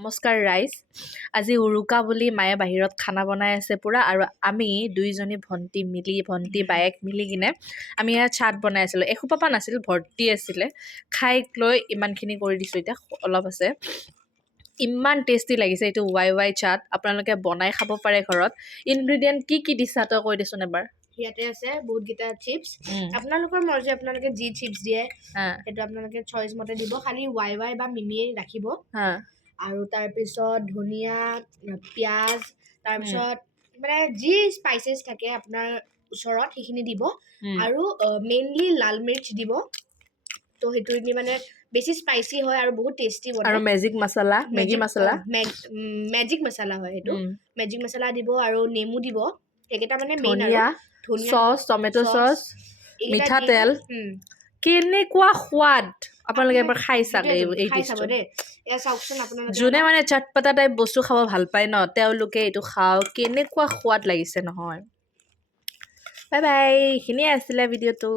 নমস্কাৰ ৰাইজ। আজি উৰুকা বুলি মায়ে বাহিৰত খানা বনাই আছে পূৰা, আৰু আমি দুইজনী ভণ্টি বায়েক মিলি কিনে আমি ইয়াত চাট বনাই আছিলোঁ। এসোপাপা নাছিল, ভৰ্তি আছিলে। খাই লৈ ইমানখিনি কৰি দিছোঁ, এতিয়া অলপ আছে। ইমান টেষ্টি লাগিছে এইটো ৱাই চাট। আপোনালোকে বনাই খাব পাৰে ঘৰত। ইনগ্ৰিডিয়েণ্ট কি দিছা তই কৈ দেচোন এবাৰ। ইয়াতে আছে বহুতকেইটা চিপছ। আপোনালোকৰ মৰ্জি, আপোনালোকে যি চিপছ দিয়ে সেইটো আপোনালোকে চইচ মতে দিব। খালি ৱাই বা মিমিয়ে ৰাখিব। আৰু তাৰপিছত ধনিয়া, পিঁয়াজ, তাৰপিছত মানে যি স্পাইচেছ থাকে আপোনাৰ ওচৰত সেইখিনি দিব। আৰু মেইনলি লাল মিৰ্চ দিব। তো সেইটো দি মানে বেছি স্পাইচি হয় আৰু বহুত টেষ্টি বনে। আৰু মেজিক মছলা, মেগী মছলা, মেজিক মছলা হয় সেইটো। মেজিক মছলা দিব আৰু নেমু দিব। সেইকেইটা মানে মেইন। আৰু ধনিয়া, চচ, টমেটো চচ, মিঠাতেল। কেনেকুৱা সোৱাদ! আপোনালোকে এবাৰ খাই চাওক এই ডিছটো। যোনে মানে চটপটা টাইপ বস্তু খাব ভাল পায় ন, তেওঁলোকে এইটো খাওক। কেনেকুৱা সোৱাদ লাগিছে নহয়। বাই বাই, এইখিনিয়ে আছিলে ভিডিঅ'টো।